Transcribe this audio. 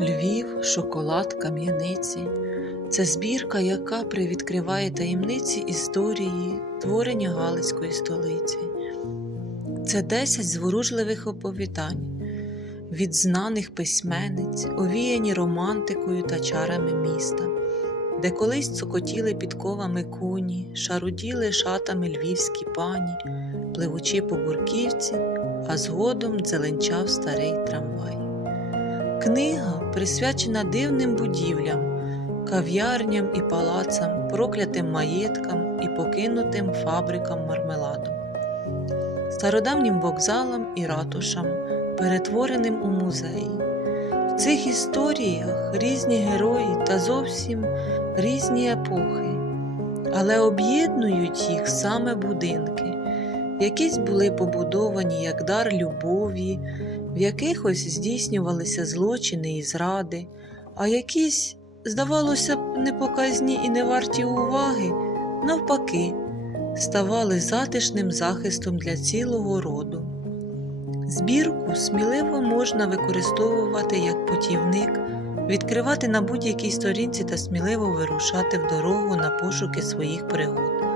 Львів, шоколад, кам'яниці це збірка, яка привідкриває таємниці історії творення Галицької столиці. Це 10 зворужливих оповідань від знаних письменниць, овіяні романтикою та чарами міста, де колись цокотіли підковами коні, шаруділи шатами львівські пані, пливучи по бурківці, а згодом дзеленчав старий трамвай. Книга присвячена дивним будівлям, кав'ярням і палацам, проклятим маєткам і покинутим фабрикам мармеладу, стародавнім вокзалам і ратушам, перетвореним у музеї. В цих історіях різні герої та зовсім різні епохи, але об'єднують їх саме будинки. Якісь були побудовані як дар любові, в якихось здійснювалися злочини і зради, а якісь, здавалося б, непоказні і не варті уваги, навпаки, ставали затишним захистом для цілого роду. Збірку сміливо можна використовувати як путівник, відкривати на будь-якій сторінці та сміливо вирушати в дорогу на пошуки своїх пригод.